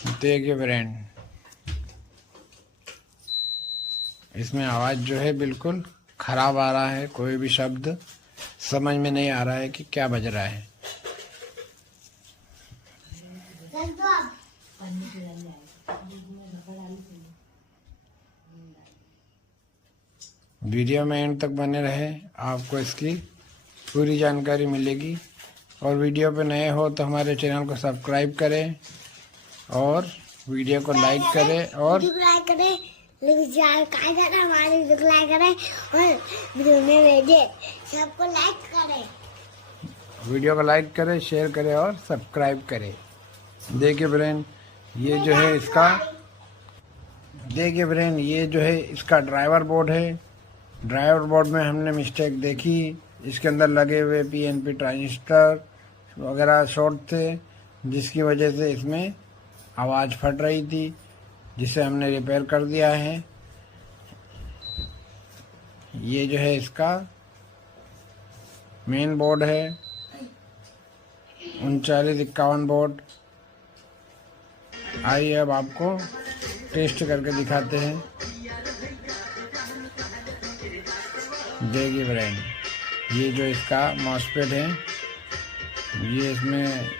देखिए फ्रेंड, इसमें आवाज़ जो है बिल्कुल खराब आ रहा है, कोई भी शब्द समझ में नहीं आ रहा है कि क्या बज रहा है। वीडियो में एंड तक बने रहे, आपको इसकी पूरी जानकारी मिलेगी। और वीडियो पे नए हो तो हमारे चैनल को सब्सक्राइब करें और वीडियो को लाइक करें और हमारे और वीडियो में भेजे सबको लाइक करें। वीडियो को लाइक करें, शेयर करें और सब्सक्राइब करें। देखिए फ्रेंड, ये जो है इसका ड्राइवर बोर्ड है। ड्राइवर बोर्ड में हमने मिस्टेक देखी, इसके अंदर लगे हुए पीएनपी ट्रांजिस्टर वगैरह शॉर्ट थे, जिसकी वजह से इसमें आवाज़ फट रही थी, जिसे हमने रिपेयर कर दिया है। ये जो है इसका मेन बोर्ड है, 3951 बोर्ड। आइए अब आपको टेस्ट करके दिखाते हैं। देखिए फ्रेंड, ये जो इसका मॉसफेट है, ये इसमें